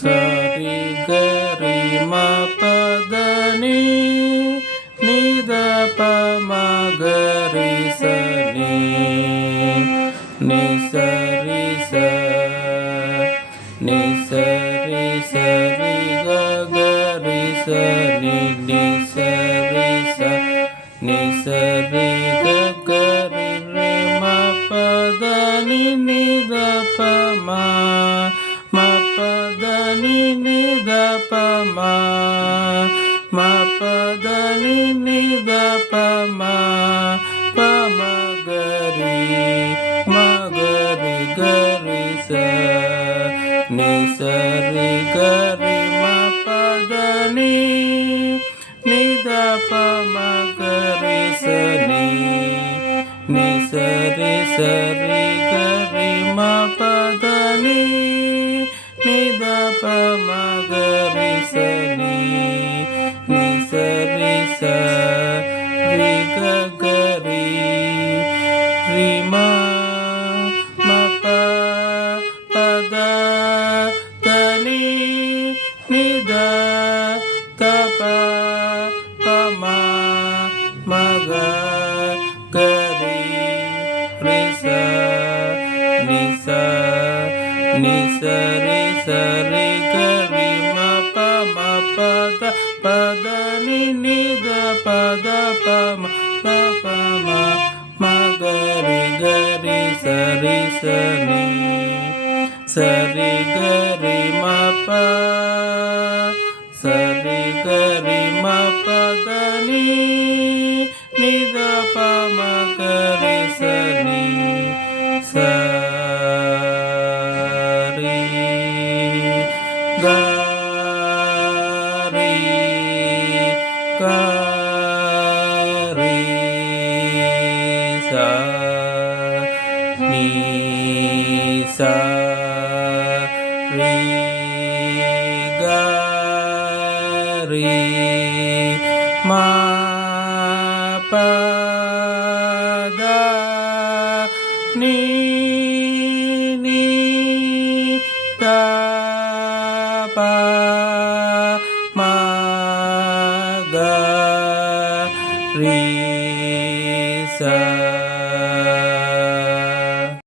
சரி கரி மபதனி நித பமகரி சனி நிசரி நிசரி சரி கரி சனி நிசரி நிசரி கரி மபதனி நித பமா மபதனி நித பமா மபதனி நித பமா பமகரி மகரி கரி ச நிசரி கரி மபதனி நித பமகரி சனி நிசரி சரி கரி மபதனி நித பமகரி சனி நிசரி சரி கரி ரிமா மப பத தனி நித தப பமா மக கரி ரிச நிச நிசரி சரி கரி மப மபத பதனி நித பத பம பம மகரி கரி சரி சனி சரி கரி மப சரி கரி மபதனி நித பமகரி சனி சரி கரி கரி ச நீ சரி கரி மபத நீ த ப மக ரி